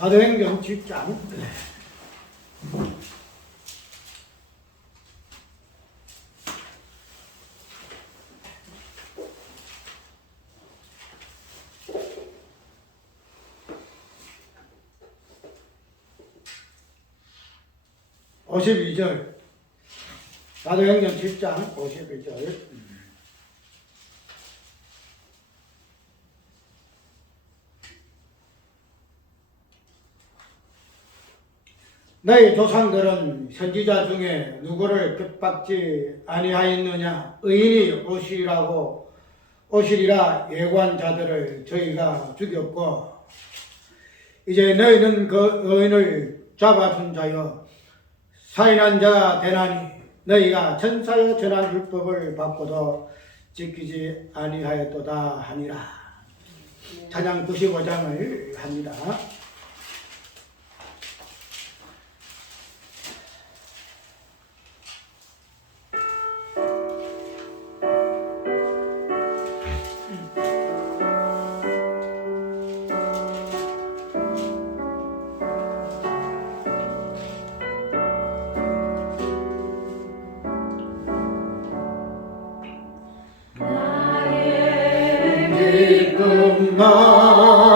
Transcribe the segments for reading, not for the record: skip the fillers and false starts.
사도행전 7장 52절. 사도행전 7장 52절. 너희 조상들은 선지자 중에 누구를 핍박지 아니하였느냐? 의인이 오시리라 예고한 자들을 저희가 죽였고, 이제 너희는 그 의인을 잡아준 자여 사인한 자가 되나니 너희가 천사의 전한 율법을 받고도 지키지 아니하였도다 하니라. 찬양 95장을 합니다.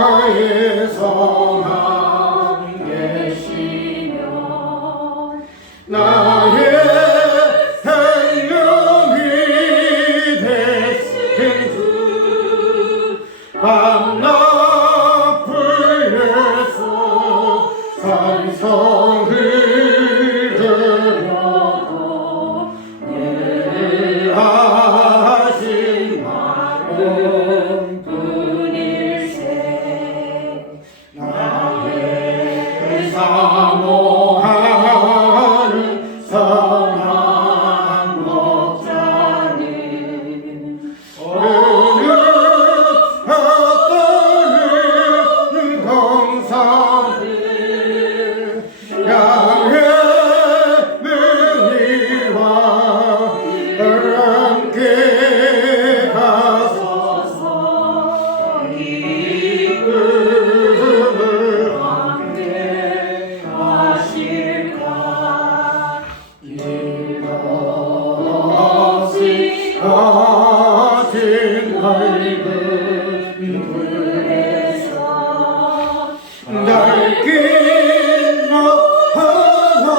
나의 성함 계시며 나의 생명이 되신 주 밤낮불 예수 산성을 들여도 늘 하신 마음 사모하는 선한 목자는 어느 어떤 동산을 양의 능이와 함께 가소서 이끌음을 함께 하실까 일 없이 거친 밝은 불에서 날긴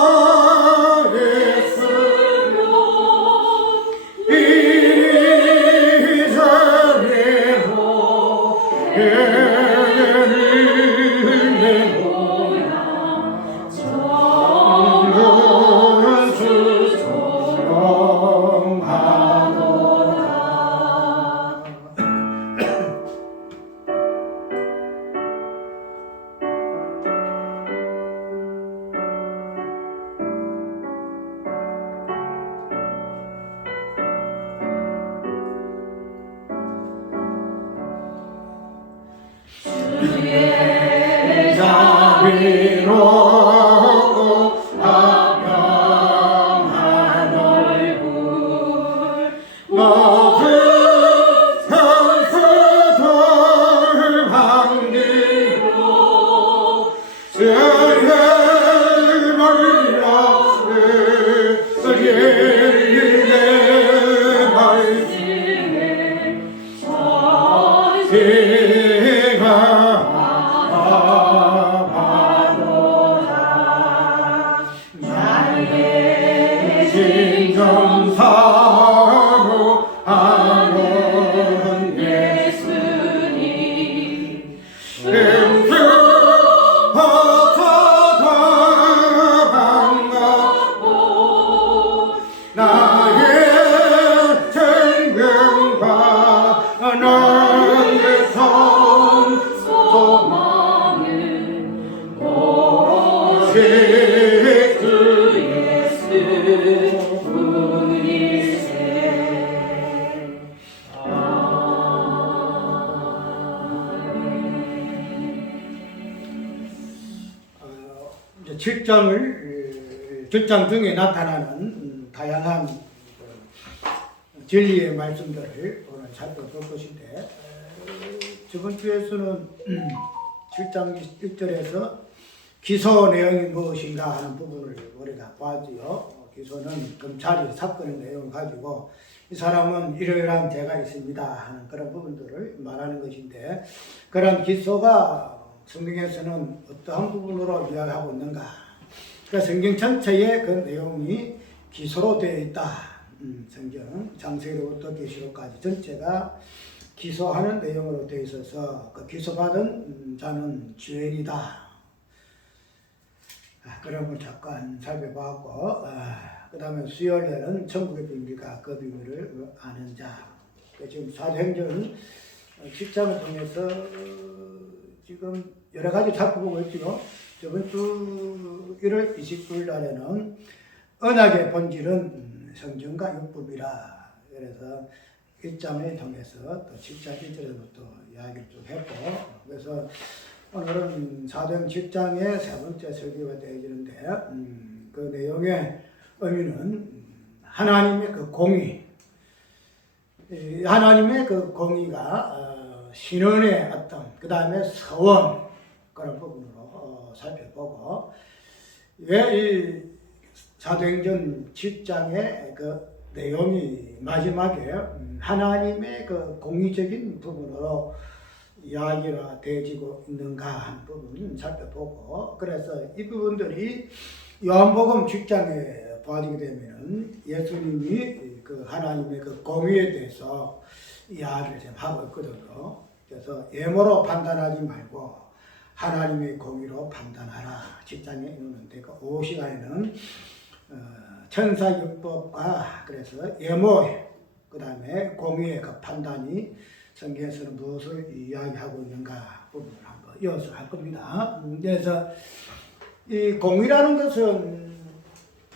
하나의 수로 이자리로 예를 내모야 정수처럼 하노라. 주의 자비롭고 화평한 얼굴 모든 현수들 반기로 주의 말씀에 쓰리네 말씀에 제가 진정사로 하는 예수님 행주하사다 반갑고 나의 생명과 나의 성 소망은 오직 주 예수 이제 7장 중에 나타나는 다양한 진리의 말씀들을 오늘 살펴볼 것인데, 저번 주에서는 7장 1절에서 기소 내용이 무엇인가 하는 부분을 우리가 봤지요. 기소는 검찰이 사건의 내용을 가지고 이 사람은 이러이러한 죄가 있습니다 하는 그런 부분들을 말하는 것인데, 그런 기소가 성경에서는 어떠한 부분으로 이야기하고 있는가? 그러니까 성경 전체에 그 내용이 기소로 되어 있다. 성경 창세기로부터 계시록까지 전체가 기소하는 내용으로 되어 있어서 그 기소받은 자는 죄인이다. 그런 걸 잠깐 살펴봤고, 그 다음에 수요일에는 천국의 비밀과 그 비밀을 아는 자. 지금 사도행전 10장을 통해서 지금 여러 가지 살펴보고 있죠. 저번 주 1월 29일 날에는 언약의 본질은 성전과 율법이라, 그래서 1장을 통해서 또 7장 1절부터 이야기를 좀 했고, 그래서 오늘은 사도행 10장의 세 번째 설교가 되어지는데, 그 내용의 의미는 하나님의 그 공의, 하나님의 그 공의가 신원의 어떤, 그 다음에 서원, 그런 부분으로 살펴보고, 왜 이 사도행전 7장의 그 내용이 마지막에 하나님의 그 공의적인 부분으로 이야기가 되어지고 있는가 하는 부분을 살펴보고, 그래서 이 부분들이 요한복음 10장에 보아지게 되면 예수님이 그 하나님의 그 공의에 대해서 이야기를 지금 하고 있거든요. 그래서 예모로 판단하지 말고 하나님의 공의로 판단하라. 10장에 있는데 그 5시간에는 천사율법과 그래서 예모, 그 다음에 공의의 그 판단이 성경에서는 무엇을 이야기하고 있는가 부분을 한번 이어서 할 겁니다. 그래서 이 공의라는 것은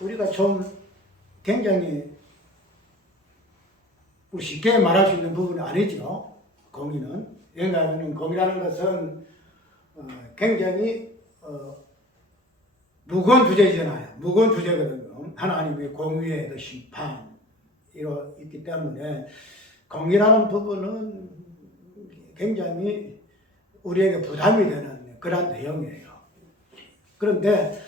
우리가 좀 굉장히 쉽게 말할 수 있는 부분이 아니죠. 공의는. 왜냐하면 공의라는 것은 굉장히 무거운 주제잖아요. 무거운 주제거든요. 하나님의 공의의 그 심판이 있기 때문에 공의라는 부분은 굉장히 우리에게 부담이 되는 그런 내용이에요. 그런데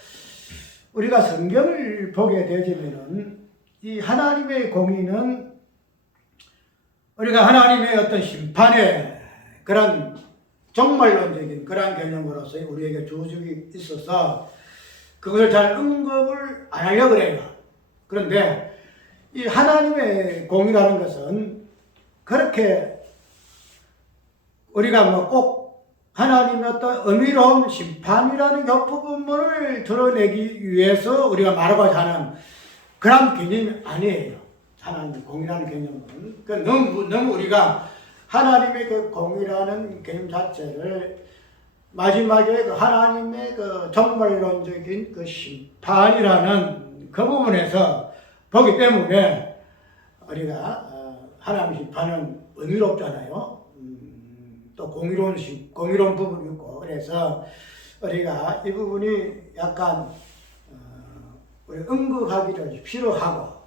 우리가 성경을 보게 되면은 이 하나님의 공의는 우리가 하나님의 어떤 심판의 그런 종말론적인 그런 개념으로서 우리에게 주어지기 있어서 그것을 잘 언급을 안 하려고 그래요. 그런데 이 하나님의 공의라는 것은 그렇게 우리가 뭐 꼭 하나님의 어떤 의미로운 심판이라는 부분을 드러내기 위해서 우리가 말하고자 하는 그런 개념이 아니에요. 하나님의 공의라는 개념은. 그러니까 너무 우리가 하나님의 그 공의라는 개념 자체를 마지막에 그 하나님의 그 종말론적인 그 심판이라는 그 부분에서 보기 때문에 우리가 하나님의 심판은 의미롭잖아요. 또 공의로운 부분이 있고, 그래서 우리가 이 부분이 약간 우리 언급하기를 필요하고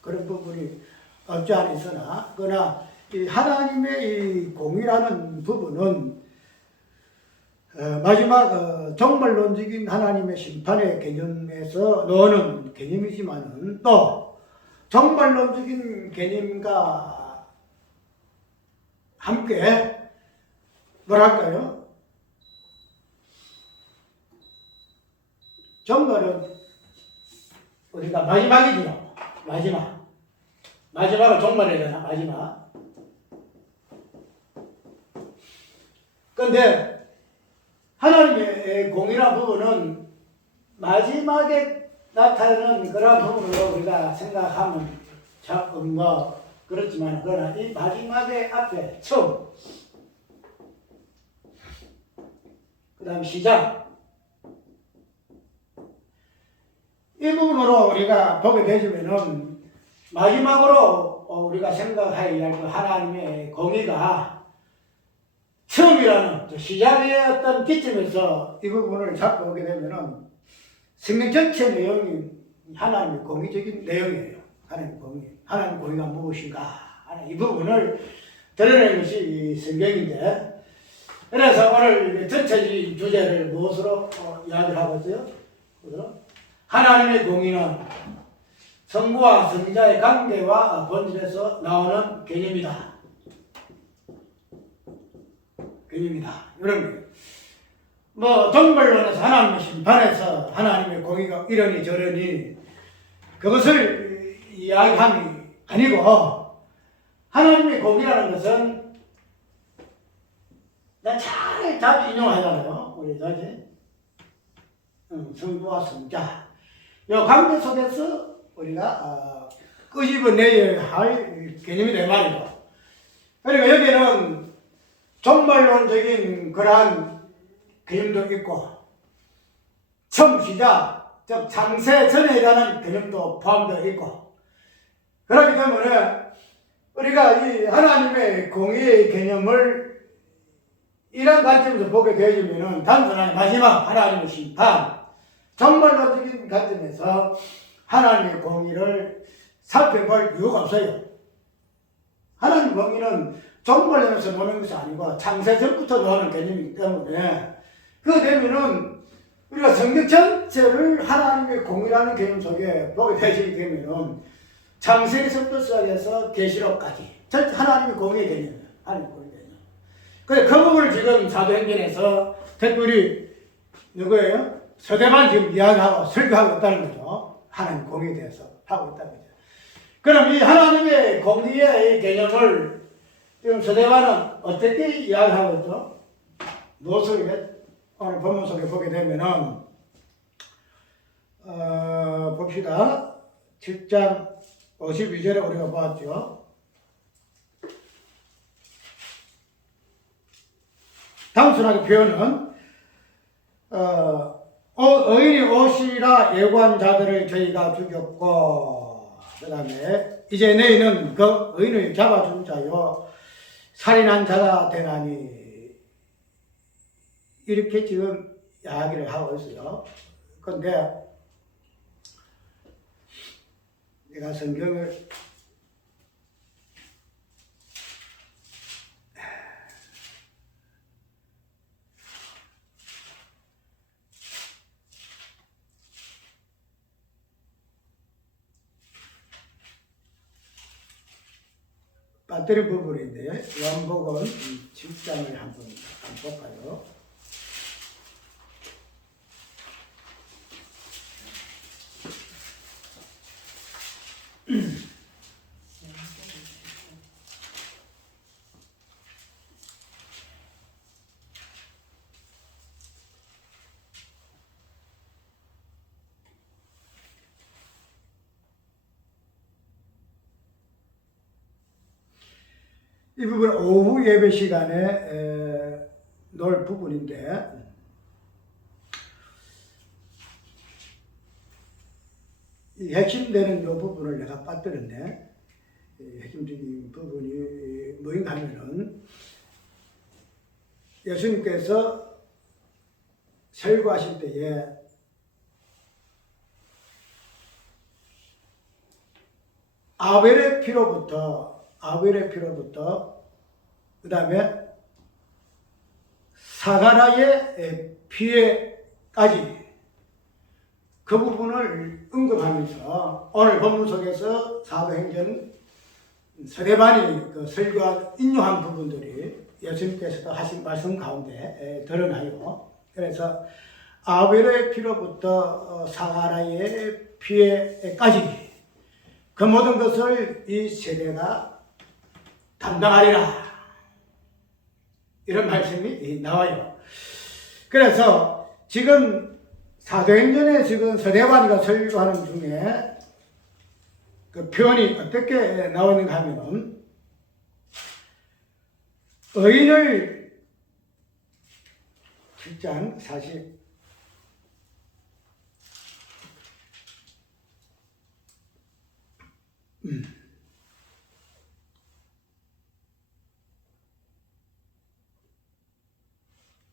그런 부분이 없지 않아 있으나, 그러나 이 하나님의 이 공의라는 부분은 마지막 종말론적인 하나님의 심판의 개념에서 넣는 개념이지만은 또 종말론적인 개념과 함께 뭐랄까요? 종말은 우리가 마지막이죠. 마지막은 종말이잖아. 마지막. 그런데 하나님의 공의라는 부분은 마지막에 나타나는 그런 부분으로 우리가 생각하면 참 뭐 그렇지만, 그러나 이 마지막의 앞에 처음, 그 다음 시작, 이 부분으로 우리가 보게 되면은 마지막으로 우리가 생각해야 할 하나님의 공의가 처음이라는 시작의 어떤 기점에서 이 부분을 잡고 보게 되면은 성경 전체 내용이 하나님의 공의적인 내용이에요. 하나님의 공의가 무엇인가 하는 이 부분을 드러내는 것이 이 성경인데, 그래서 오늘 전체적인 주제를 무엇으로 이야기를 하고 있어요? 하나님의 공의는 성부와 성자의 관계와 본질에서 나오는 개념이다. 이런 거예요. 뭐 정벌론에서 하나님의 심판에서 하나님의 공의가 이러니 저러니 그것을 이야기함이 아니고, 하나님의 공의라는 것은 잘 자주 인용하잖아요. 우리 자주 성부와 성자 이 관계 속에서 우리가 끄집어내야 할 개념이 될 말이죠. 그러니까 여기는 종말론적인 그러한 개념도 있고, 처음 시작, 즉 창세 전에 대한 개념도 포함되어 있고, 그렇기 때문에 우리가 이 하나님의 공의의 개념을 이런 관점에서 보게 되어지면 단순한 마지막 하나님의 심판, 종말론적인 관점에서 하나님의 공의를 살펴볼 이유가 없어요. 하나님의 공의는 종말론에서 보는 것이 아니고 창세 전부터 나오는 개념이기 때문에, 그 되면은 우리가 성경 전체를 하나님의 공의라는 개념 속에 보게 되시게 되면은 창세기서부터 시작해서 계시록까지 전체 하나님의 공의의 개념이에요. 하나님의 공의의 개념. 그래, 그 부분을 지금 사도행전에서 특별히 누구예요? 서대만 지금 이야기하고 설교하고 있다는 거죠. 하나님 공의에 대해서 하고 있다는 거죠. 그럼 이 하나님의 공의의 개념을 지금 서대만은 어떻게 이야기하고 있죠? 무엇을 오늘 본문 속에 보게 되면은 봅시다. 7장 52절에 우리가 봤죠. 단순하게 표현은 의인이 오시라 예고한 자들을 저희가 죽였고, 그 다음에 이제 너희는 그 의인을 잡아준 자요 살인한 자가 되나니, 이렇게 지금 이야기를 하고 있어요. 그런데 내가 성경을 빠뜨린 부분인데, 요한복음 7장을 한번 볼까요? 이 부분 오후 예배 시간에 놓을 부분인데, 이 핵심되는 이 부분을 내가 빠뜨렸네. 핵심적인 부분이 뭐인가 하면은, 예수님께서 설교하실 때에 아벨의 피로부터 그 다음에 사가라의 피해까지 그 부분을 언급하면서 오늘 본문 속에서 사도행전 서대반이 그 설교한 인용한 부분들이 예수님께서도 하신 말씀 가운데 드러나요. 그래서 아벨의 피로부터 사가라의 피해까지 그 모든 것을 이 세대가 담당하리라, 이런 말씀이 나와요. 그래서 지금 사도행전에 지금 서대반이가 설교하는 중에 그 표현이 어떻게 나오는가 하면, 의인을 7장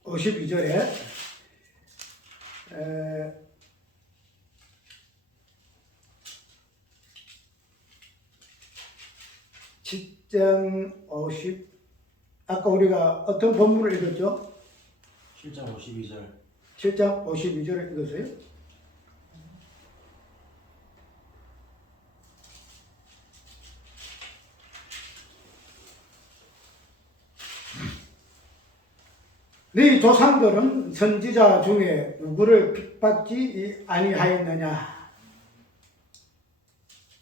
52절에 7장 52 아까 우리가 어떤 본문을 읽었죠? 7장 52절. 7장 52절을 읽었어요? 네 조상들은 선지자 중에 누구를 핍박지 아니하였느냐?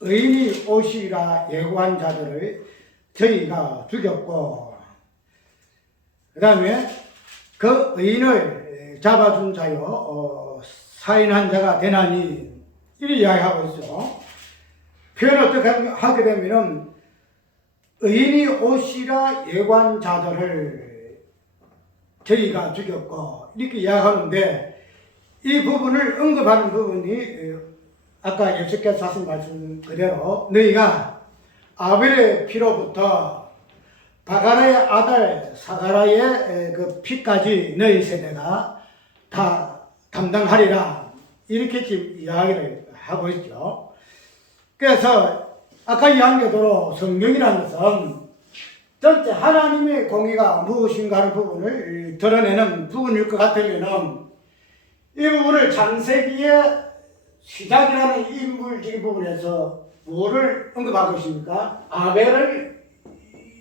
의인이 오시리라 예고한 자들을 저희가 죽였고, 그 다음에 그 의인을 잡아준 자요 사인한 자가 되나니, 이리 이야기하고 있어. 표현 어떻게 하게 되면은 의인이 오시라 예고한 자들을 저희가 죽였고, 이렇게 이야기하는데, 이 부분을 언급하는 부분이 아까 예수께서 하신 말씀 그대로 너희가 아벨의 피로부터 바가라의 아들 사가라의 그 피까지 너희 세대가 다 담당하리라, 이렇게 지금 이야기를 하고 있죠. 그래서 아까 이야기한 대로 성경이라는 것은 전체 하나님의 공의가 무엇인가 하는 부분을 드러내는 부분일 것 같으면, 이 부분을 창세기의 시작이라는 인물적인 부분에서 뭐를 언급하고 있습니까? 아벨을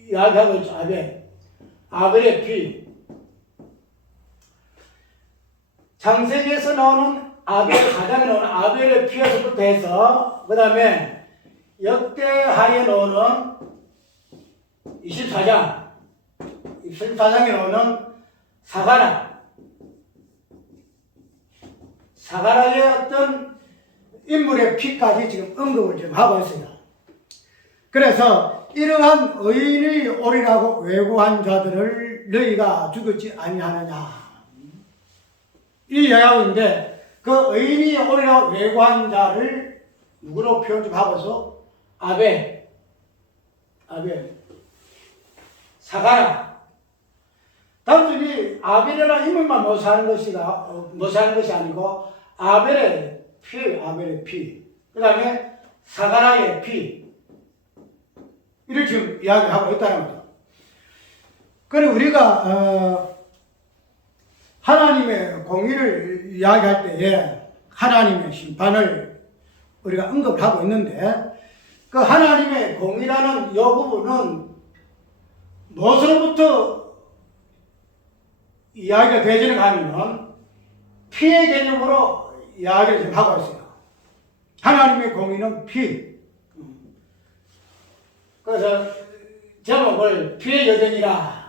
이야기하고 있죠. 아벨의 피. 창세기에서 나오는 가장에 나오는 아벨의 피에서부터 해서, 그 다음에 역대하에 나오는 24장에 나오는 사가라의 어떤 인물의 피까지 지금 언급을 지금 하고 있습니다. 그래서 이러한 의인이 오리라고 외고한 자들을 너희가 죽였지 아니하느냐, 이 이야기하고 있는데, 그 의인이 오리라고 외고한 자를 누구로 표현 좀 하고서 아벨, 사가라. 단순히 아벨이라는 인물만 모사하는 것이 아니고 아벨의 피, 그 다음에 사가라의 피, 이를 지금 이야기하고 있다는 거죠. 그리고 우리가 하나님의 공의를 이야기할 때에 하나님의 심판을 우리가 언급하고 있는데, 그 하나님의 공의라는 이 부분은 무엇으로부터 이야기가 되지는가 하면 피의 개념으로 이야기를 지금 하고 있어요. 하나님의 공의는 피. 그래서 제목을 피의 여정이라.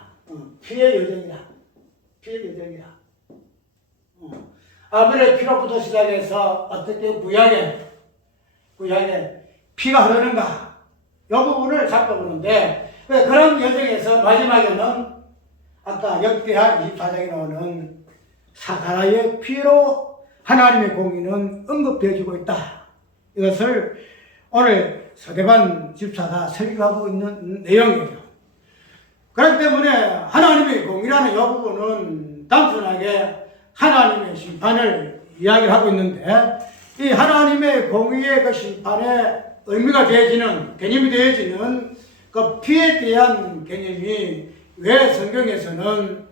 아벨의 피로부터 시작해서 어떻게 구약에 피가 흐르는가, 이 부분을 살펴보는데, 그런 여정에서 마지막에는 아까 역대하 24장에 나오는 사가라의 피로 하나님의 공의는 언급되어지고 있다. 이것을 오늘 서대반 집사가 설교하고 있는 내용이에요. 그렇기 때문에 하나님의 공의라는 이 부분은 단순하게 하나님의 심판을 이야기하고 있는데, 이 하나님의 공의의 그 심판의 의미가 되어지는, 개념이 되어지는 그 피에 대한 개념이 왜 성경에서는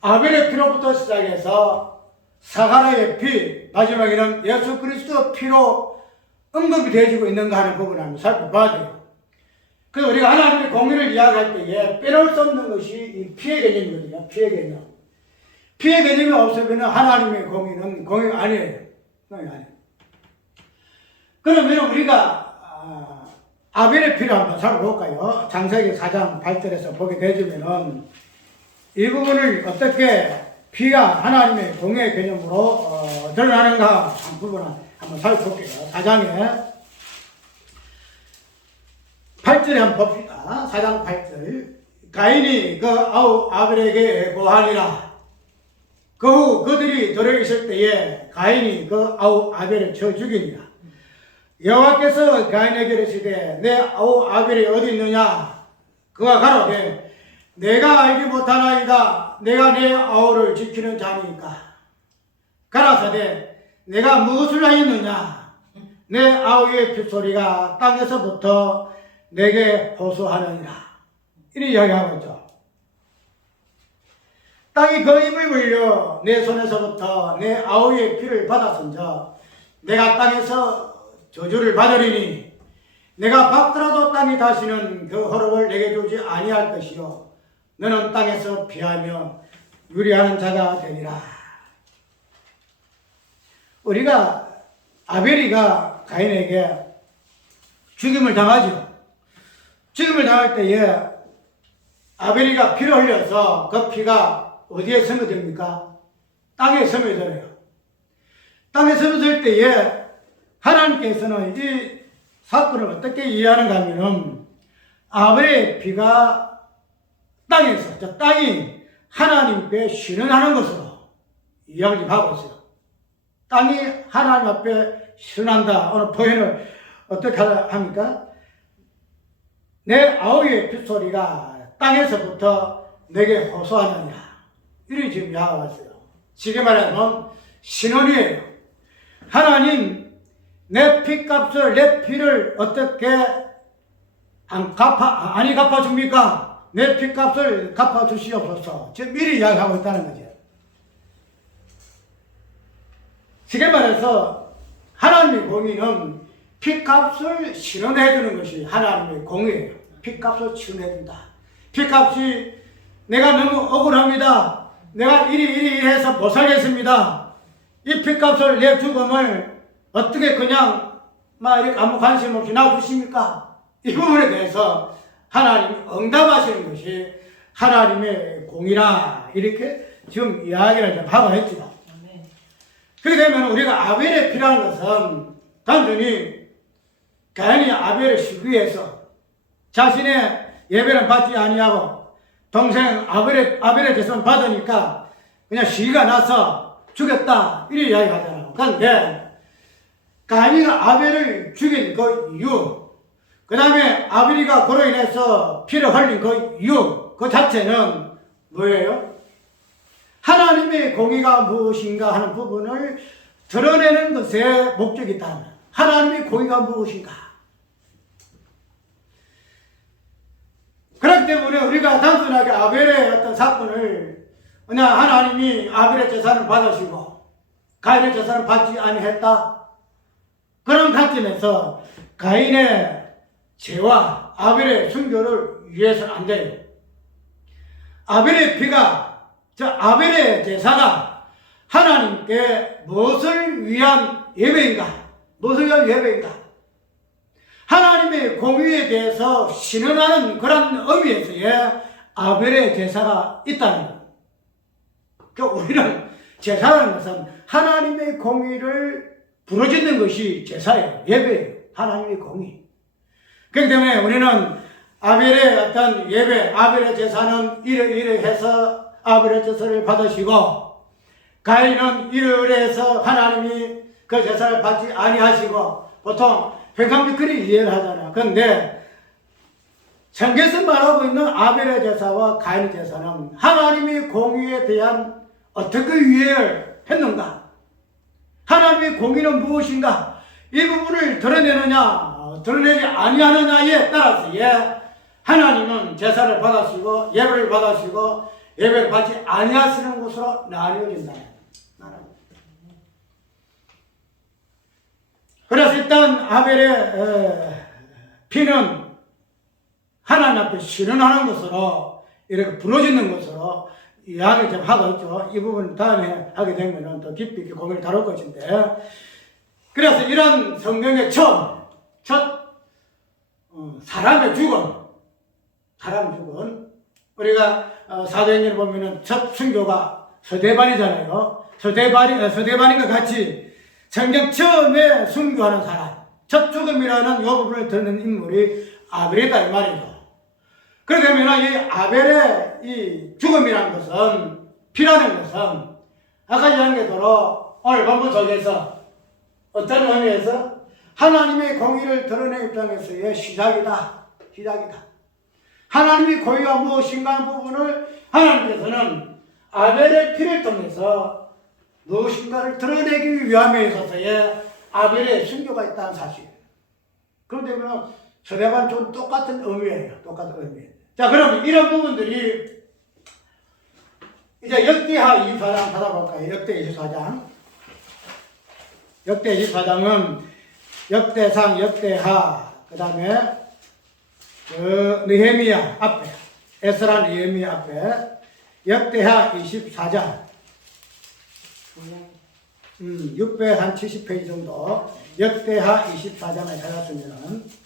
아벨의 피로부터 시작해서 사가라의 피, 마지막에는 예수 그리스도 피로 언급이 되어지고 있는가 하는 부분을 한번 살펴봐야 돼요. 그래서 우리가 하나님의 공의를 이야기할 때에 빼놓을 수 없는 것이 이 피의 개념이거든요. 피의 개념. 피의 개념이 없으면 하나님의 공의는 공의가 아니에요. 그러면 우리가 아벨의 피를 한번 살펴볼까요? 창세기 4장 8절에서 보게 되면은 이 부분을 어떻게 피가 하나님의 공의 개념으로 드러나는가 한 부분을 한번 살펴볼게요. 4장에 8절에 한번 봅시다. 4장 8절. 가인이 그 아벨에게 고하니라. 그 후 그들이 들어 있을 때에 가인이 그 아벨을 쳐 죽이니라. 여호와께서 가인에게 이르시되 내 아벨이 어디 있느냐? 그가 가로되 내가 알지 못하나이다. 내가 내 아우를 지키는 자니까. 가라사대 내가 무엇을 하였느냐? 내 아우의 핏소리가 땅에서부터 내게 호소하느니라. 이렇게 이야기하고 있죠. 땅이 그 힘을 물려 내 손에서부터 내 아우의 피를 받았은저 내가 땅에서 저주를 받으리니 내가 받더라도 땅이 다시는 그 허락을 내게 주지 아니할 것이요 너는 땅에서 피하며 유리하는 자가 되리라. 우리가 아벨이가 가인에게 죽임을 당하죠. 죽임을 당할 때에 아벨이가 피를 흘려서 그 피가 어디에 스며듭니까? 땅에 스며들어요. 땅에 스며들 때에 하나님께서는 이 사건을 어떻게 이해하는가 하면은 아벨의 피가 땅에서, 저 땅이 하나님께 신원하는 것으로 이야기를 하고 있어요. 땅이 하나님 앞에 신원한다. 오늘 표현을 어떻게 합니까? 내 아우의 핏소리가 땅에서부터 내게 호소하느니라. 이렇게 지금 이야기하고 있어요. 지금 말하면 신원이에요. 하나님, 내 피값을, 내 피를 어떻게 아니 갚아줍니까? 내 피값을 갚아주시옵소서. 지금 미리 이야기하고 있다는 거죠. 쉽게 말해서 하나님의 공의는 피값을 실현해주는 것이 하나님의 공의예요. 피값을 실현해준다. 피값이 내가 너무 억울합니다. 내가 이리 해서 못 살겠습니다. 이 피값을 내 죽음을 어떻게 그냥 막 이렇게 아무 관심 없이 놔두십니까? 이 부분에 대해서 하나님 응답하시는 것이 하나님의 공의라 이렇게 지금 이야기를 좀 하고 했죠. 그렇게 되면 우리가 아벨의 피라는 것은 단순히 가인이 아벨을 시기해서 자신의 예배는 받지 아니하고 동생 아벨의 제사는 받으니까 그냥 시기가 나서 죽였다 이렇게 이야기하잖아요. 그런데 가인이가 아벨을 죽인 그 이유, 그 다음에 아벨이가 그로 인해서 피를 흘린 그 이유, 그 자체는 뭐예요? 하나님의 공의가 무엇인가 하는 부분을 드러내는 것에 목적이 있다. 하나님의 공의가 무엇인가? 그렇기 때문에 우리가 단순하게 아벨의 어떤 사건을 그냥 하나님이 아벨의 재산을 받으시고 가인의 재산을 받지 아니했다. 그런 관점에서 가인의 죄와 아벨의 순교를 위해서는 안 돼요. 아벨의 피가 아벨의 제사가 하나님께 무엇을 위한 예배인가? 무엇을 위한 예배인가? 하나님의 공의에 대해서 신원하는 그런 의미에서의 아벨의 제사가 있다는 것. 그러니까 우리는 제사라는 것은 하나님의 공의를 부르짖는 것이 제사예요. 예배예요. 하나님의 공의. 그렇기 때문에 우리는 아벨의 어떤 예배, 아벨의 제사는 이러해서 아벨의 제사를 받으시고 가인은 이러해서 하나님이 그 제사를 받지 아니하시고 보통 평상시 그리 이해를 하잖아요. 그런데 성경에서 말하고 있는 아벨의 제사와 가인의 제사는 하나님의 공의에 대한 어떻게 이해를 했는가? 하나님의 공의는 무엇인가? 이 부분을 드러내느냐, 드러내지 아니하느냐에 따라서 하나님은 제사를 받으시고 예배를 받으시고 예배를 받지 아니하시는 곳으로 나뉘어진다. 그래서 일단 아벨의 피는 하나님 앞에 신원하는 것으로 이렇게 부러지는 것으로 이야기를 좀 하고 있죠. 이 부분 다음에 하게 되면 더 깊이 있게 고민을 다룰 것인데 그래서 이런 성경의 첫 사람의 죽음 우리가 사도행전을 보면은 첫 순교가 서대반이잖아요. 서대반인과 같이 성경 처음에 순교하는 사람, 첫 죽음이라는 이 부분을 드는 인물이 아벨이다 이 말이죠. 그렇게 되면 이 아벨의 이 죽음이라는 것은 피라는 것은 아까 이야기한 대로 오늘 본문 속에서 어떤 의미에서 하나님의 공의를 드러낸 입장에서의 시작이다. 하나님의 공의가 무엇인가 하는 부분을 하나님께서는 아벨의 피를 통해서 무엇인가를 드러내기 위함에 있어서의 아벨의 순교가 있다는 사실. 그런데 서대반 좀 똑같은 의미예요. 자, 그럼 이런 부분들이 이제 역대하 24장 받아볼까요? 역대 24장. 역대 24장은 역대상, 역대하, 그 다음에 느헤미야 앞에, 에스라 느헤미야 앞에, 역대하 24장. 670페이지 정도. 역대하 24장을 찾았으면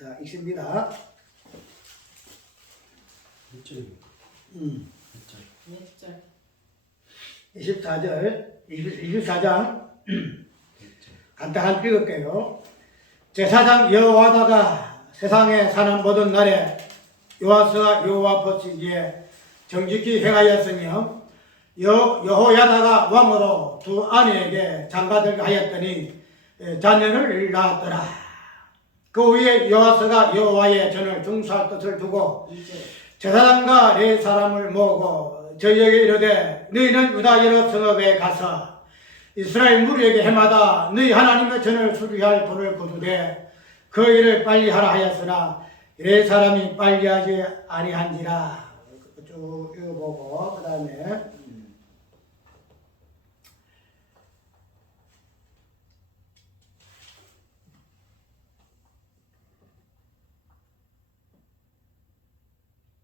자, 읽습니다. 1절입니까? 1절. 24장 간단한 읽을게요. 제사장 여호와다가 세상에 사는 모든 날에 요아스와 여호와 보시기에 정직히 행하였으며 여호야다가 왕으로 두 아내에게 장가들게 하였더니 자녀를 낳았더라. 그 후에 요아스가 여호와의 전을 중수할 뜻을 두고 제사장과 네 사람을 모으고 저희에게 이르되 너희는 유다 여러 성읍에 가서 이스라엘 무리에게 해마다 너희 하나님의 전을 수리할 돌을 거두되 그 일을 빨리 하라 하였으나 네 사람이 빨리 하지 아니한지라. 쭉 읽어보고 그 다음에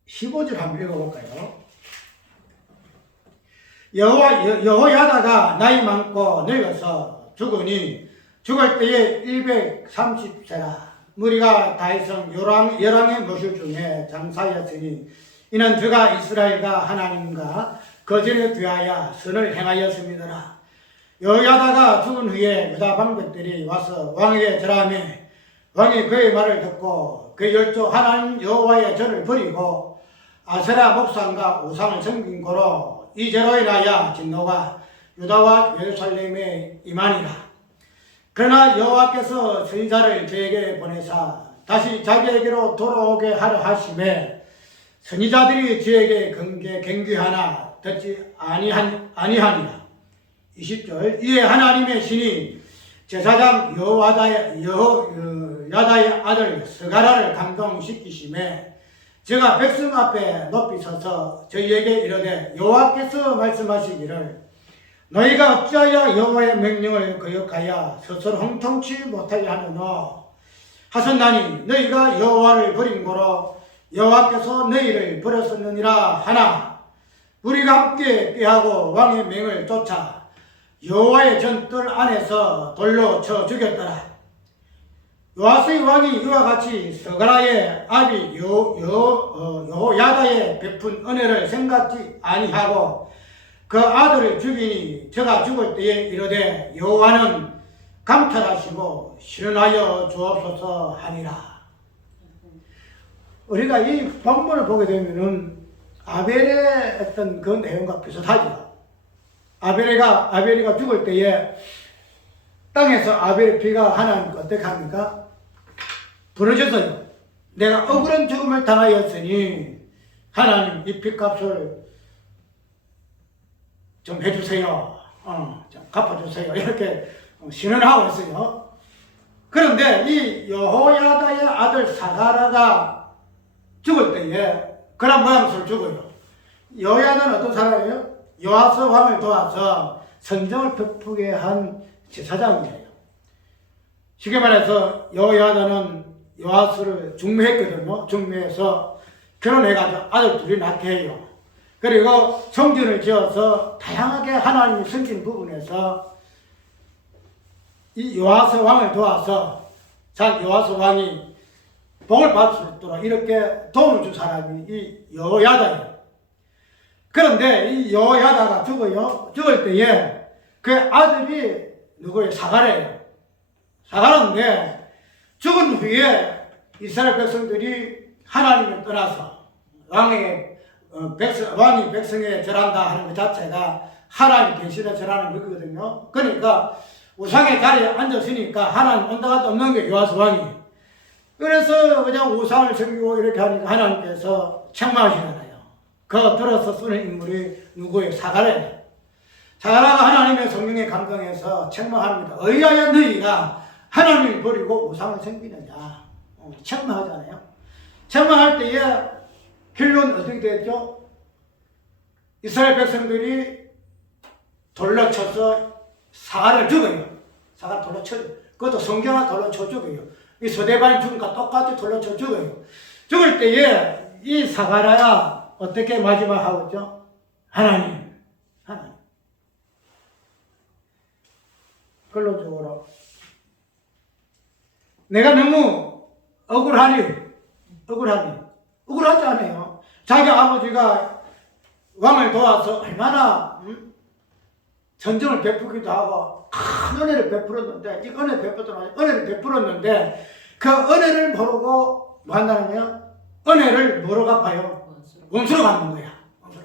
15절 한번 읽어볼까요? 여호야다가 나이 많고 늙어서 죽으니 죽을 때에 130세라. 무리가 다해성 열왕의 모실 중에 장사였으니 이는 그가 이스라엘과 하나님과 거절에 귀하여 선을 행하였음이더라. 여호야다가 죽은 후에 유다 방백들이 와서 왕에게 절하매 왕이 그의 말을 듣고 그 열조 하나님 여호와의 절을 버리고 아세라 목상과 우상을 섬긴 고로 이 죄로 인하여 진노가 유다와 예루살렘에 임하니라. 그러나 여호와께서 선지자를 저에게 보내사 다시 자기에게로 돌아오게 하려 하심에 선지자들이 저에게 경계하나 듣지 아니하니라. 20절 이에 하나님의 신이 제사장 여호야다의 아들 스가랴를 감동시키심에 제가 백성 앞에 높이 서서 저희에게 이르되 여호와께서 말씀하시기를 너희가 어찌하여 여호와의 명령을 거역하여 스스로 형통치 못하게 하느뇨 하셨나니 너희가 여호와를 버린 고로 여호와께서 너희를 버렸었느니라 하나 우리가 함께 꾀하고 왕의 명을 쫓아 여호와의 전뜰 안에서 돌로 쳐 죽였더라. 요아스의 왕이 이와 같이 스가랴의 아비 여호야다의 베푼 은혜를 생각지 아니하고 그 아들을 죽이니 저가 죽을 때에 이르되 여호와는 감찰하시고 실현하여 주옵소서 하니라. 우리가 이 본문을 보게 되면은 아벨의 어떤 그 내용과 비슷하죠. 아벨이가 죽을 때에 땅에서 아벨의 피가 하나님께 어떻게 합니까? 부러졌어요. 내가 억울한 죽음을 당하였으니 하나님 이 피값을 좀 해주세요. 좀 갚아주세요. 이렇게 신원하고 있어요. 그런데 이 여호야다의 아들 스가랴가 죽을 때에 그런 모양새로 죽어요. 여호야다는 어떤 사람이에요? 요아스 왕을 도와서 성정을 베푸게 한 제사장이에요. 쉽게 말해서 여호야다는 요아스를 중매했거든요. 중매해서 결혼해가지고 아들 둘이 낳게 해요. 그리고 성전을 지어서 다양하게 하나님이 섬긴 부분에서 이 요아스 왕을 도와서 요아스 왕이 복을 받을 수 있도록 이렇게 도움을 준 사람이 이 여호야다예요. 그런데 이 여호야다가 죽어요. 죽을 때에 그 아들이 누구예요? 스가랴예요. 스가랴인데 죽은 후에 이스라엘 백성들이 하나님을 떠나서 왕이 백성에 절한다 하는 것 자체가 하나님 계시에 절하는 거거든요. 그러니까 우상의 자리에 앉았으니까 하나님 온다 갔다 없는 게 요아스 왕이. 그래서 그냥 우상을 섬기고 이렇게 하니까 하나님께서 책망하시잖아요. 그 들어서 쓰는 인물이 누구예요? 스가랴예요. 사가랴가 하나님의 성령에 감동해서 책망합니다. 어이하여 너희가 하나님을 버리고 우상을 섬기느냐. 책망하잖아요. 책망할 때에 결론 어떻게 됐죠? 이스라엘 백성들이 돌로 쳐서 사가랴를 죽어요. 사가랴 돌로 쳐요. 그것도 성경아 돌로 쳐 죽어요. 이 서대반이 죽으니까 똑같이 돌로 쳐 죽어요. 죽을 때에 이 사가랴가 어떻게 마지막 하고 있죠? 하나님. 결론적으로 내가 너무 억울하지 않아요. 자기 아버지가 왕을 도와서 얼마나 전쟁을 베푸기도 하고 큰 은혜를 베풀었는데 이 은혜를 베풀었는데 그 은혜를 모르고 뭐 한다는 거야? 은혜를 뭐로 갚아요? 원수로 갚는 거야. 원수로.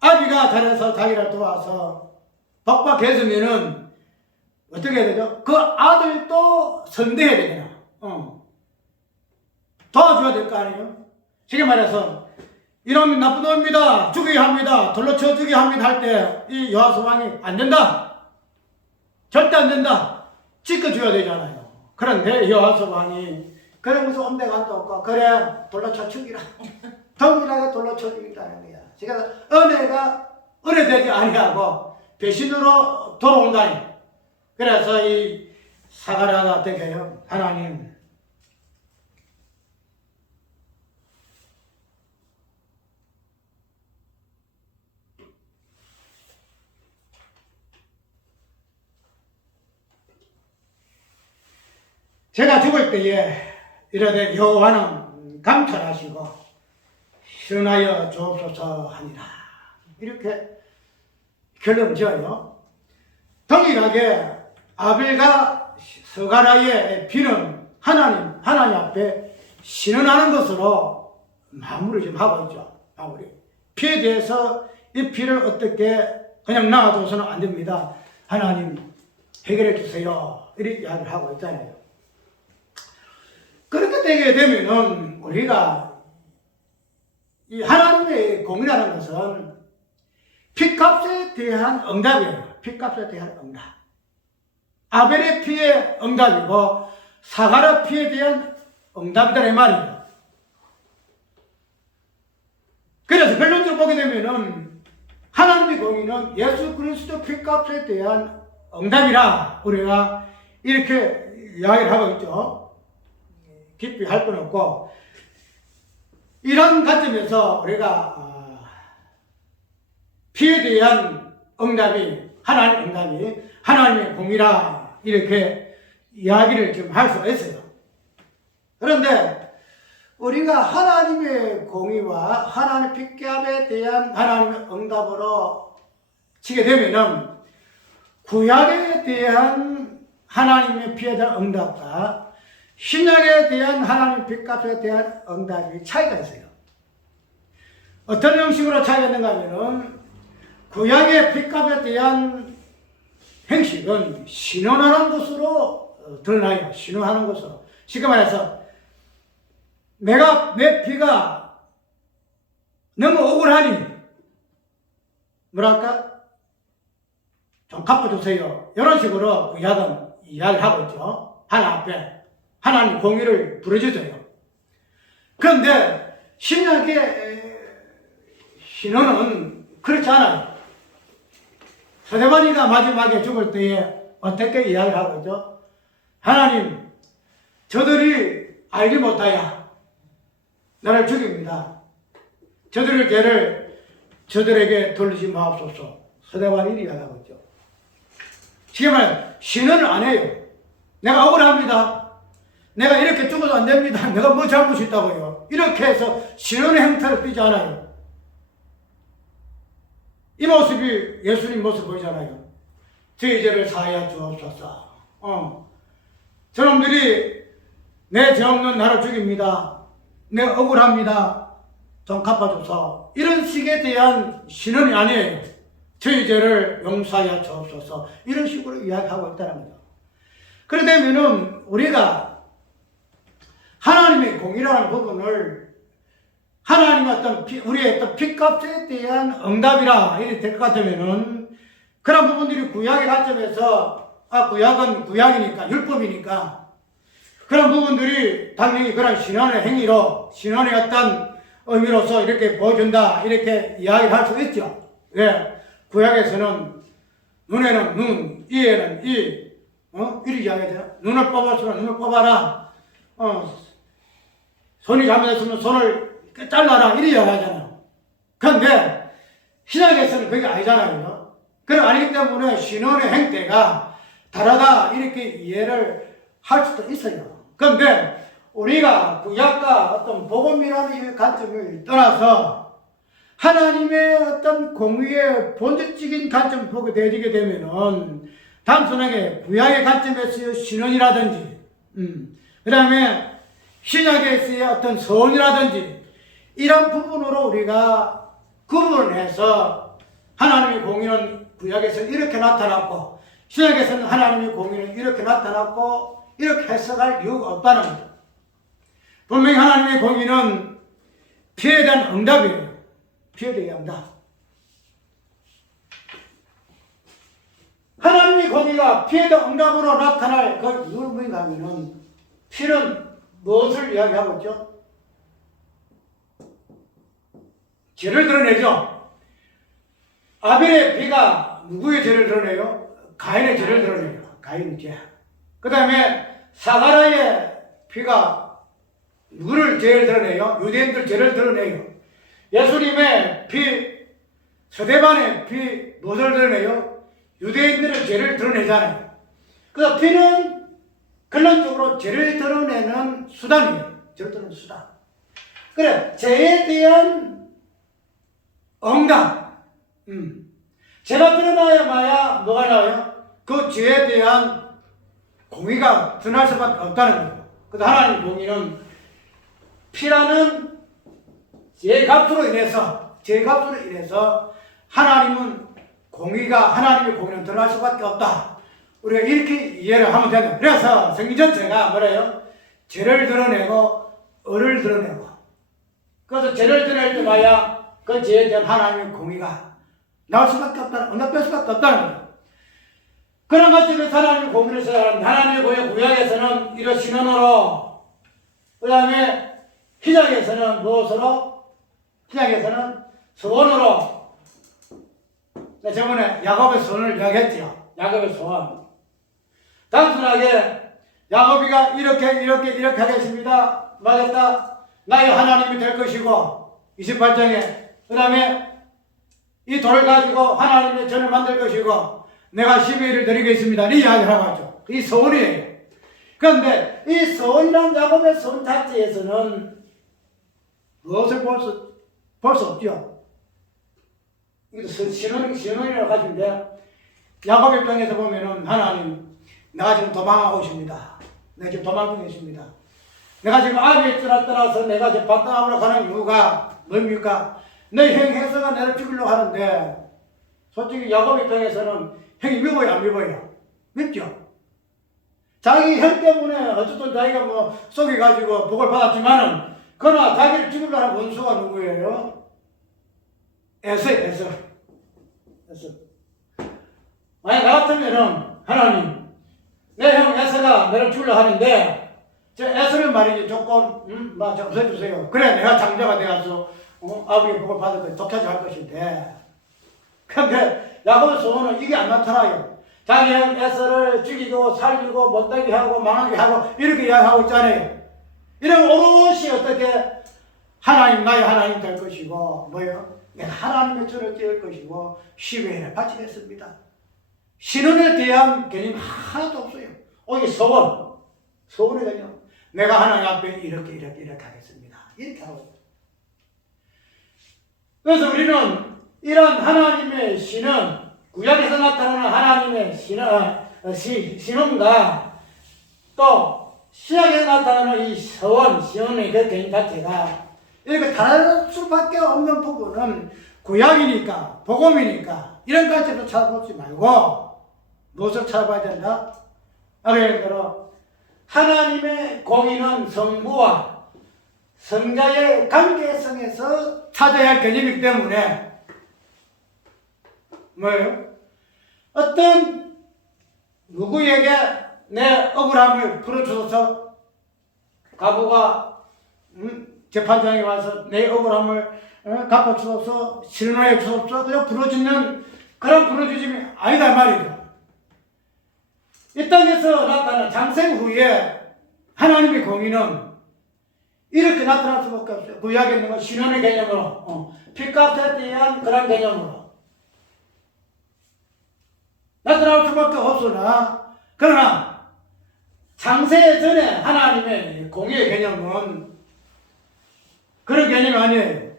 아비가 잘해서 자기를 도와서 박박했으면은 어떻게 해야 되죠? 그 아들도 선대해야 되잖아. 도와줘야 될 거 아니에요? 쉽게 말해서 이놈이 나쁜 놈입니다. 죽여야 합니다. 돌로 쳐 죽여야 합니다. 할 때 이 여호와스 왕이 안 된다. 절대 안 된다. 지켜줘야 되잖아요. 그런데 여호와스 왕이 그러면서 온데간도 없고 그래 돌로 쳐 죽이라. 동일하게 돌로 쳐 죽이라는 거야. 그러니까 은혜되지 아니하고 배신으로 돌아온다니. 그래서 이 사가랴가 어떻게 해요? 하나님 제가 죽을 때에 이르되 여호와는 감찰하시고 실현하여 주옵소서 하니라. 이렇게 결론을 지어요. 동일하게 아벨과 스가랴의 피는 하나님 앞에 신원하는 것으로 마무리 좀 하고 있죠. 마무리. 피에 대해서 이 피를 어떻게 그냥 놔둬서는 안 됩니다. 하나님 해결해 주세요. 이렇게 이야기를 하고 있잖아요. 그렇게 되게 되면은 우리가 이 하나님의 공이라는 것은 피값에 대한 응답이에요. 피값에 대한 응답. 아벨의 피의 응답이고 사가랴 피에 대한 응답이다 이 말이에요. 그래서 결론적으로 보게 되면은 하나님의 공의는 예수 그리스도 피값에 대한 응답이라 우리가 이렇게 이야기를 하고 있죠. 깊이 할 건 없고 이런 관점에서 우리가 피에 대한 응답이 하나님의 응답이 하나님의 공의라 이렇게 이야기를 좀 할 수가 있어요. 그런데 우리가 하나님의 공의와 하나님의 피값에 대한 하나님의 응답으로 치게 되면은 구약에 대한 하나님의 피에 대한 응답과 신약에 대한 하나님의 피값에 대한 응답이 차이가 있어요. 어떤 형식으로 차이가 있는가 하면은 구약의 피값에 대한 행식은 신원하는 것으로 드러나요. 신원하는 것으로. 쉽게 말해서 내 피가 너무 억울하니 뭐랄까 좀 갚아주세요. 이런 식으로 구약은 이야기를 하고 있죠. 하나님 앞에 하나님 공의를 부르짖어요. 그런데 신약의 신원은 그렇지 않아요. 스데반이가 마지막에 죽을 때에 어떻게 이야기를 하고 있죠? 하나님, 저들이 알지 못하여 나를 죽입니다. 저들의 죄를 저들에게 돌리지 마옵소서. 스데반이 이야기하고 있죠. 지금 신원을 안 해요. 내가 억울합니다. 내가 이렇게 죽어도 안 됩니다. 내가 뭐 잘못이 있다고요. 이렇게 해서 신원의 형태를 띠지 않아요. 이 모습이 예수님 모습 보이잖아요. 저희 죄를 사하여 주옵소서. 저놈들이 내 죄 없는 나를 죽입니다. 내가 억울합니다. 좀 갚아줘서. 이런 식에 대한 신원이 아니에요. 저희 죄를 용서하여 주옵소서. 이런 식으로 이야기하고 있다는 거죠. 그러다 보면은 우리가 하나님의 공의라는 부분을 하나님의 우리의 어떤 피값에 대한 응답이라 이렇게 될 것 같으면은 그런 부분들이 구약의 관점에서 구약은 구약이니까 율법이니까 그런 부분들이 당연히 그런 신원의 행위로 신원의 어떤 의미로서 이렇게 보여준다 이렇게 이야기를 할 수 있죠. 왜? 구약에서는 눈에는 눈, 이에는 이, 이렇게 이야기하죠. 눈을 뽑았으면 눈을 뽑아라. 손이 잘못했으면 손을 잘라라. 이렇게 이야기하잖아요. 그런데 신약에서는 그게 아니잖아요. 그건 아니기 때문에 신원의 행태가 다르다 이렇게 이해를 할 수도 있어요. 그런데 우리가 구약과 어떤 복음이라는 이 관점을 떠나서 하나님의 어떤 공의의 본질적인 관점을 보게 되게 되면은 단순하게 구약의 관점에서의 신원이라든지, 그 다음에 신약에서의 어떤 서원이라든지 이런 부분으로 우리가 구분을 해서 하나님의 공의는 구약에서 이렇게 나타났고 신약에서는 하나님의 공의는 이렇게 나타났고 이렇게 해석할 이유가 없다는 거죠. 분명히 하나님의 공의는 피해에 대한 응답이에요. 피해에 대한 응답. 하나님의 공의가 피해에 대한 응답으로 나타날 그 이유는 뭔가 하면은 피는 무엇을 이야기하고 있죠? 죄를 드러내죠. 아벨의 피가 누구의 죄를 드러내요? 가인의 죄를 드러내요. 가인의 죄. 그 다음에 사가라의 피가 누구를 죄를 드러내요? 유대인들 죄를 드러내요. 예수님의 피, 스데반의 피 무엇을 드러내요? 유대인들의 죄를 드러내잖아요. 그래서 피는 근본적으로 죄를 드러내는 수단이에요. 죄를 드러내는 수단. 그래, 죄에 대한 응답. 죄가 드러나야마야 뭐가 나와요? 그 죄에 대한 공의가 드러날 수밖에 없다는 거예요. 그래서 하나님 공의는 피라는 죄값으로 인해서 하나님은 하나님의 공의는 드러날 수밖에 없다. 우리가 이렇게 이해를 하면 된다. 그래서 성경 전체가 뭐래요? 죄를 드러내고 의를 드러내고. 그래서 죄를 드러낼 때마야 그 죄에 대한 하나님의 공의가 나올 수밖에 없다는, 응답될 수밖에 없다는 거예요. 그런 것들에서 하나님의 공의를 써야 하나님의 공의 구약에서는 이런 신원으로, 그 다음에 신약에서는 무엇으로? 신약에서는 소원으로. 저번에 야곱의 소원을 이야기했죠. 야곱의 소원. 단순하게 야곱이가 이렇게 하겠습니다. 맞았다. 나의 하나님이 될 것이고 28장에 그 다음에 이 돌을 가지고 하나님의 전을 만들 것이고 내가 12일을 드리겠습니다. 이 이야기를 하고 있죠. 이 소원이에요. 그런데 이 소원이란 야곱의 소원 자체에서는 무엇을 볼 수 없죠. 이것도 신원이라고 하시는데 야곱 입장에서 보면은 하나님 내가 지금 도망하고 있습니다. 내가 지금 도망 중에 있습니다. 내가 지금 아비의 뜰을 떠나서 내가 지금 바다나무로 가는 이유가 뭡니까? 내 형 해서가 나를 죽이려고 하는데 솔직히 야곱 입장에서는 형이 미워요 안 미워요? 밉죠. 자기 형 때문에 어쨌든 자기가 뭐 속여가지고 복을 받았지만은 그러나 자기를 죽이려고 하는 원수가 누구예요? 에서. 만약 나 같으면은 하나님 내 형 에서가 나를 죽이려고 하는데 저 에서를 말이지 조금 좀 없애주세요. 그래 내가 장자가 되어서 아버지의 복을 받을 것 독차지 할 것인데 근데 야곱의 소원은 이게 안 나타나요. 자기 형 에서를 죽이고 살리고 못되게 하고 망하게 하고 이렇게 이야기하고 있잖아요. 이런 오롯이 어떻게 하나님 나의 하나님 될 것이고 뭐예요? 내가 하나님의 전을 지을 것이고 12회를 바치겠습니다. 신원에 대한 개념이 하나도 없어요. 오히려 소원의 개념. 내가 하나님 앞에 이렇게 하겠습니다. 이렇게 하고 있어요. 그래서 우리는 이런 하나님의 신은 구약에서 나타나는 하나님의 신원과 또 신약에서 나타나는 이 신원의 그 개념 자체가 이렇게 다를 수밖에 없는 부분은 구약이니까 복음이니까 이런 관점도 찾아보지 말고 무엇을 찾아봐야 된다? 예를 들어 하나님의 공의는 성부와 성자의 관계성에서 찾아야 할 개념이기 때문에 뭐예요? 어떤 누구에게 내 억울함을 풀어주어서 가부가 재판장에 와서 내 억울함을 갚아주어서 실현해 주옵소서 그냥 불어주는 그런 불어주심이 아니다 말이죠. 이 땅에서 나타난 장생 후에 하나님의 공의는 이렇게 나타날 수밖에 없어요. 구약에 있는 건 신원의 개념으로 핏값에 대한 그런 개념으로 나타날 수밖에 없으나 그러나 창세 전에 하나님의 공의의 개념은 그런 개념이 아니에요.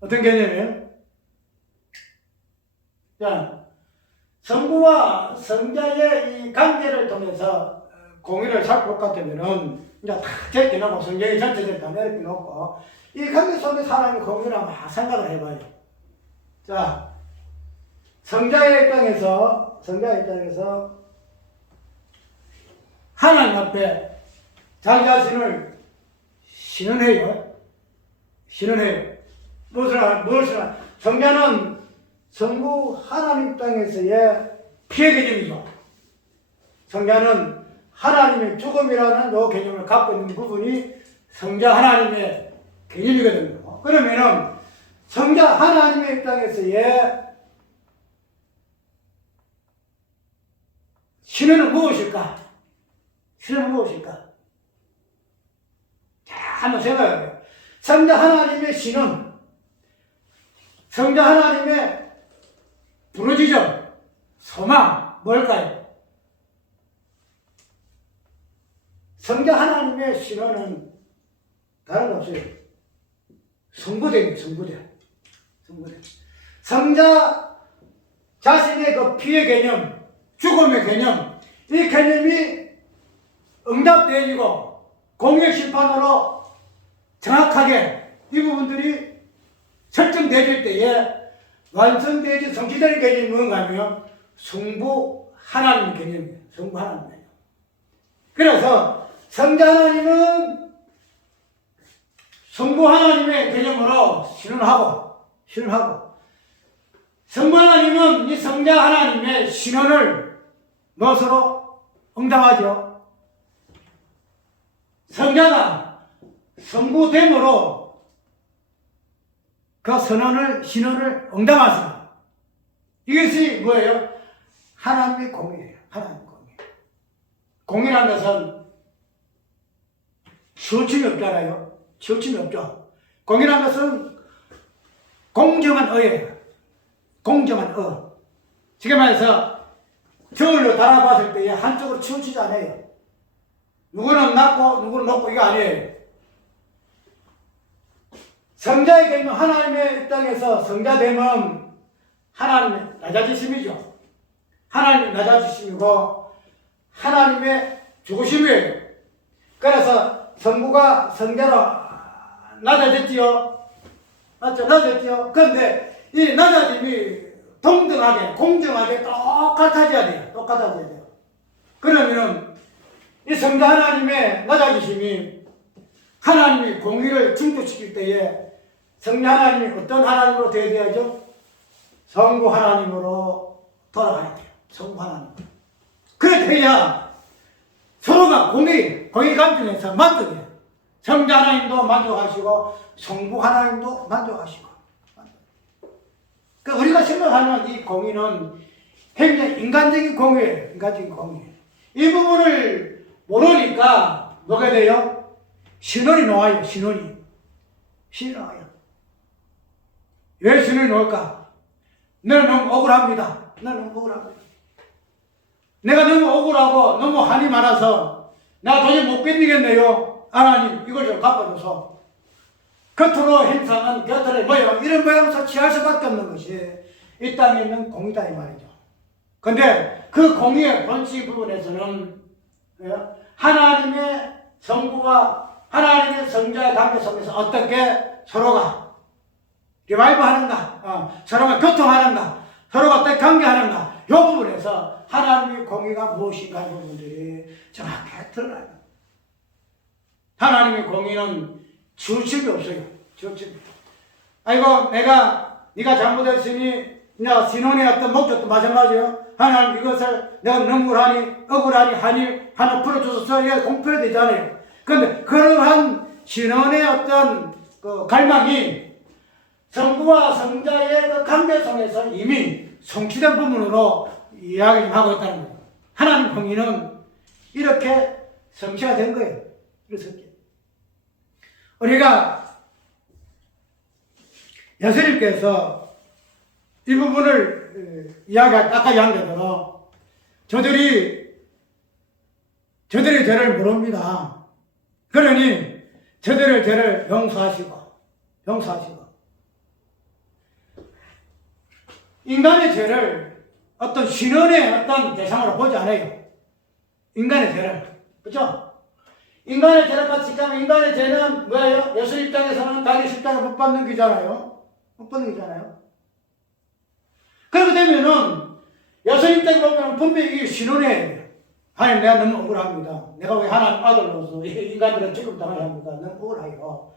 어떤 개념이에요? 자, 성부와 성자의 이 관계를 통해서 공의를 살필 것 같으면은 이제 다 제게 놓고 성경이 전체적으로 다 이렇게 놓고 이 관계 속에 하나님의 공의를 한번 생각을 해봐요. 자, 성자의 입장에서 하나님 앞에 자기 자신을 신원해요. 무엇을 성자는 성부 하나님 땅에서의 피해 개념이죠. 성자는 하나님의 죽음이라는 요 개념을 갖고 있는 부분이 성자 하나님의 개념이거든요. 그러면은 성자 하나님의 입장에서의 신은 무엇일까? 자, 한번 생각해봐요. 성자 하나님의 신은 성자 하나님의 부르짖음, 소망, 뭘까요? 성자 하나님의 신호는 다른 거 없어요. 성부대입니다, 성부대. 성자 자신의 그 피의 개념, 죽음의 개념, 이 개념이 응답되어지고 공의 심판으로 정확하게 이 부분들이 설정되어질 때에 완성되어진 성취되는 개념이 뭔가 하면 성부 하나님 개념이에요. 성부 하나님 개념. 그래서 성자 하나님은 성부 하나님의 개념으로 신원하고 성부 하나님은 이 성자 하나님의 신원을 무엇으로 응답하죠? 성자가 성부됨으로 그 신원을 응답하십니다. 이것이 뭐예요? 하나님의 공의예요. 하나님의 공의. 공의라는 것은 치우침이 없잖아요. 치우침이 없죠. 공의라는 것은 공정한 어예요. 공정한 어. 지금 말해서 저울로 달아봤을 때 한쪽으로 치우치지 않아요. 누구는 낮고 누구는 높고 이거 아니에요. 성자의 개념 하나님의 땅에서 성자됨은 하나님의 낮아지심이죠. 하나님의 낮아지심이고 하나님의 죽으심이에요. 그래서 성부가 성자로 낮아졌지요. 맞죠? 낮아졌지요. 그런데 이 낮아짐이 동등하게 공정하게 똑같아져야 돼요. 그러면은 이 성자 하나님의 낮아지심이 하나님이 공의를 증폭시킬 때에 성자 하나님이 어떤 하나님으로 되어야죠? 성부 하나님으로 돌아가야 돼요. 성부 하나님. 그래야 서로가 공의 감정에서 만족해요. 성자 하나님도 만족하시고 성부 하나님도 만족하시고. 그러니까 우리가 생각하는 이 공의는 굉장히 인간적인 공의예요. 이 부분을 모르니까 뭐가 돼요? 신원이 나와요. 신원이 나와요. 왜 신원이 나올까? 내가 너무 억울합니다. 내가 너무 억울하고 너무 한이 많아서 나 도저히 못 견디겠네요. 하나님 이걸 좀 갚아줘서 겉으로 행상은 겉으로 모양 이런 모양에서 취할 수밖에 없는 것이 이 땅에 있는 공의다 이 말이죠. 근데 그 공의의 본질 부분에서는 하나님의 성부와 하나님의 성자의 관계 속에서 어떻게 서로가 리바이브 하는가, 서로가 교통하는가, 서로가 어떻게 관계하는가, 이 부분에서 하나님의 공의가 무엇인가 하는 부분들이 정확하게 드러나요. 하나님의 공의는 치우침이 없어요. 치우침이. 아이고, 네가 잘못했으니 내가 신혼의 어떤 목적도 마찬가지예요. 하나님 이것을 내가 너무 억울하니 하나 풀어줘서 이게 공표가 되잖아요. 그런데 그러한 신혼의 어떤 그 갈망이 성부와 성자의 그 관계 속에서 이미 성취된 부분으로 이야기 좀 하고 있다는 거예요. 하나님 공의는 이렇게 성취가 된 거예요. 그래서 우리가 예수님께서 이 부분을 아까 이야기했대로 저들이 죄를 모릅니다. 그러니 저들의 죄를 용서하시고 인간의 죄를 어떤 신원의 어떤 대상으로 보지 않아요. 인간의 죄를. 그죠? 인간의 죄를 봤으니까 인간의 죄는 뭐예요? 예수 입장에서는 자기 십자가 못 받는 거잖아요. 못 받는 거잖아요. 그렇게 되면은 예수 입장에 보면 분명히 이게 신원이에요. 하나님 내가 너무 억울합니다. 내가 왜 하나님 아들로서 인간들은 죽음 당해야 합니까? 너무 억울해요.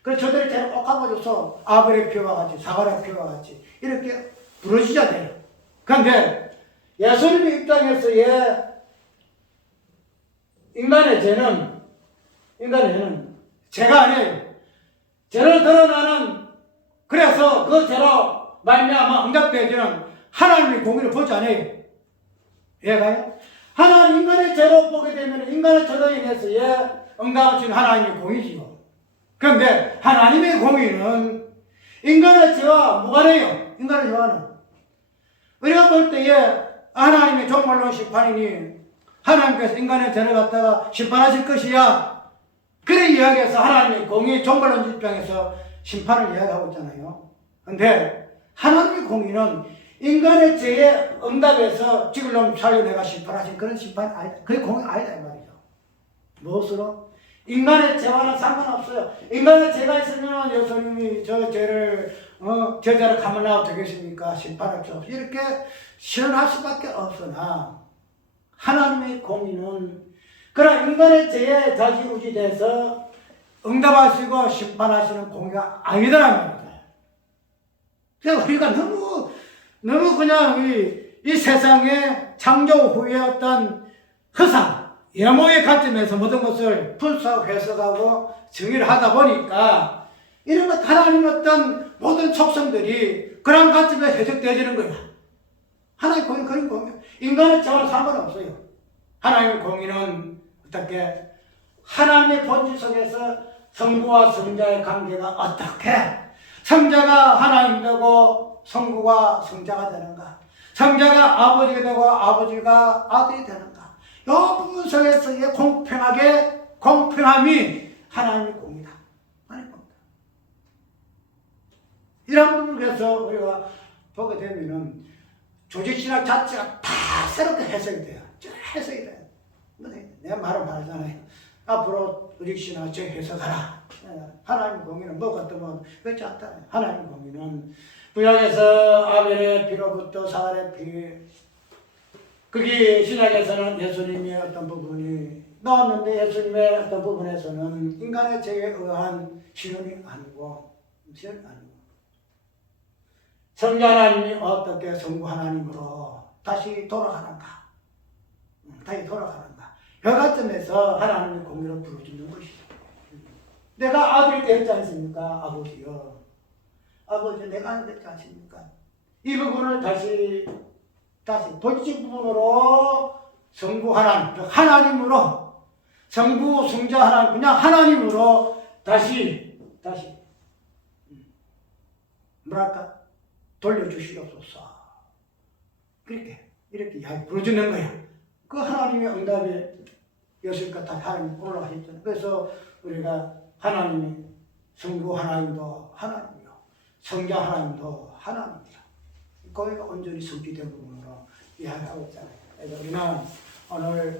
그래서 저들이 죄를 꼭 갚아줘서 아벨의 피와 같이 사가랴의 피와 같이 이렇게 부러지자 돼요. 그런데 예수님의 입장에서의 인간의 죄는 죄가 아니에요. 죄를 드러나는 그래서 그 죄로 말미암아 응답되어지는 하나님의 공의를 보지 않아요. 이해가요? 하나님 인간의 죄로 보게 되면 인간의 죄로 인해서의 응답을 주는 하나님의 공의지요. 그런데 하나님의 공의는 인간의 죄와 무관해요. 인간의 죄와는. 우리가 볼 때에 하나님의 종말론 심판이니 하나님께서 인간의 죄를 갖다가 심판하실 것이야. 그래 이야기해서 하나님의 공의 종말론 입장에서 심판을 이야기하고 있잖아요. 그런데 하나님의 공의는 인간의 죄에 응답해서 죽을 놈 살려내가 심판하신 그런 심판 아니다. 그게 공의 아니다 이 말이죠. 무엇으로? 인간의 죄와는 상관없어요. 인간의 죄가 있으면 예수님이 저 죄를 가만하고 되겠습니까? 심판할 수 없어. 이렇게 시연할 수밖에 없으나 하나님의 공의는 그런 인간의 죄에 좌지우지돼서 응답하시고 심판하시는 공의가 아니다라는 겁니다. 그래서 우리가 너무 그냥 이 세상의 창조 후에 어떤 허상, 예모의 관점에서 모든 것을 분석하고 해석하고 정의를 하다 보니까 이런 것 하나님의 어떤 모든 속성들이 그런 관점에서 해석되어지는 거야. 하나님의 공의는 그런 공의예요. 인간의 죄와는 상관없어요. 하나님의 공의는 어떻게 하나님의 본질 속에서 성부와 성자의 관계가 어떻게 성자가 하나님 되고 성부가 성자가 되는가, 성자가 아버지가 되고 아버지가 아들이 되는가, 이 부분 속에서의 공평함이 하나님의 공이다. 하나님의 공이다. 이런 부분에서 우리가 보게 되면은 조직신학 자체가 다 새롭게 해석이 돼요. 해석이 돼요. 내가 말은 말하잖아요. 앞으로 조직신학 재해석하라. 하나님의 공의는 뭐가 뜨면 그렇지 않다. 하나님의 공의는 구약에서 아벨의 피로부터 사갈의 피, 그게 신약에서는 예수님의 어떤 부분이 나왔는데 예수님의 어떤 부분에서는 인간의 죄에 의한 신원이 아니고 성자 하나님이 어떻게 성부 하나님으로 다시 돌아가는가. 여가 점에서 하나님의 공의를 부르짖는 것이죠. 내가 아들이 되었지 않습니까? 아버지요. 아버지 내가 아들 되었지 않습니까? 이 부분을 다시 본질 부분으로 성부 하나님, 하나님으로 성부 성자 하나님, 그냥 하나님으로 다시 뭐랄까 돌려주시옵소서. 이렇게 이야기 부르짖는 거야. 그 하나님의 응답이 였으니까 다 하나님 올라가셨잖아요. 그래서 우리가 하나님이 성부 하나님도 하나님이요, 성자 하나님도 하나님이요. 거기가 온전히 성취된 부분으로 이야기하고 있잖아요. 그래서 우리는 오늘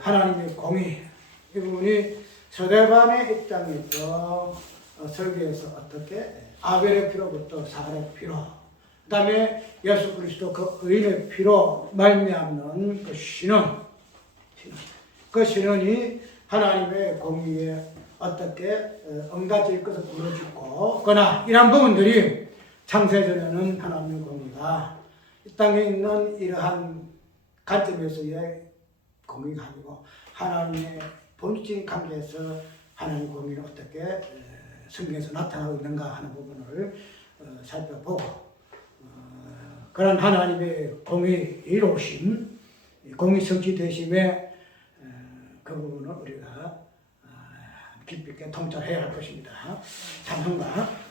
하나님의 공의 이 부분이 서대반의 입장에서 설교에서 어떻게 아벨의 피로부터 사갈의 피로, 그 다음에 예수 그리스도 그 의인의 피로 말미암는 그 신원, 그 신원이 하나님의 공의에 어떻게 응답될 것을 불러주고 거나 이런 부분들이 창세전에는 하나님의 공의가 이 땅에 있는 이러한 관점에서의 공의가 아니고 하나님의 본질적인 관계에서 하나님의 공의는 어떻게 성경에서 나타나고 있는가 하는 부분을 살펴보고 그런 하나님의 공의 이루심, 공의 성취되심의 그 부분을 우리가 깊이 있게 통찰해야 할 것입니다. 찬송가